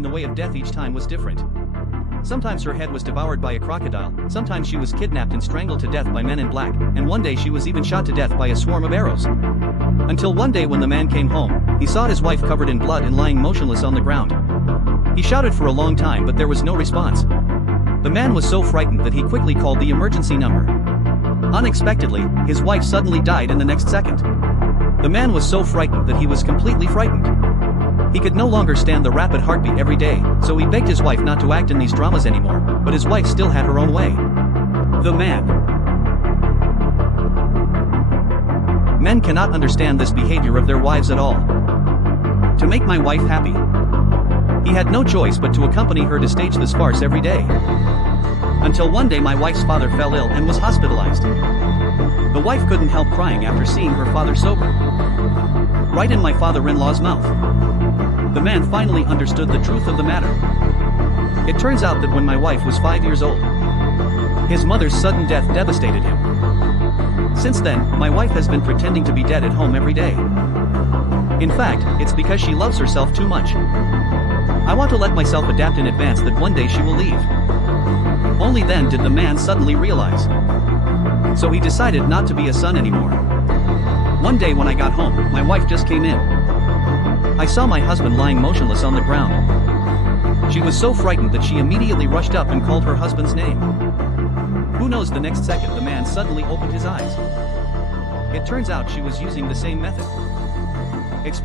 and the way of death each time was different. Sometimes her head was devoured by a crocodile, sometimes she was kidnapped and strangled to death by men in black, and one day she was even shot to death by a swarm of arrows. Until one day when the man came home, he saw his wife covered in blood and lying motionless on the ground. He shouted for a long time but there was no response. The man was so frightened that he quickly called the emergency number. Unexpectedly, his wife suddenly died in the next second. The man was so frightened that he was completely frightened. He could no longer stand the rapid heartbeat every day, so he begged his wife not to act in these dramas anymore, but his wife still had her own way. The man. Men cannot understand this behavior of their wives at all. To make my wife happy, he had no choice but to accompany her to stage this farce every day. Until one day my wife's father fell ill and was hospitalized. The wife couldn't help crying after seeing her father sober. Right in my father-in-law's mouth. The man finally understood the truth of the matter. It turns out that when my wife was 5 years old, his mother's sudden death devastated him. Since then, my wife has been pretending to be dead at home every day. In fact, it's because she loves herself too much. I want to let myself adapt in advance that one day she will leave. Only then did the man suddenly realize. So he decided not to be a son anymore. One day when I got home, my wife just came in. I saw my husband lying motionless on the ground. She was so frightened that she immediately rushed up and called her husband's name. Who knows, the next second the man suddenly opened his eyes. It turns out she was using the same method.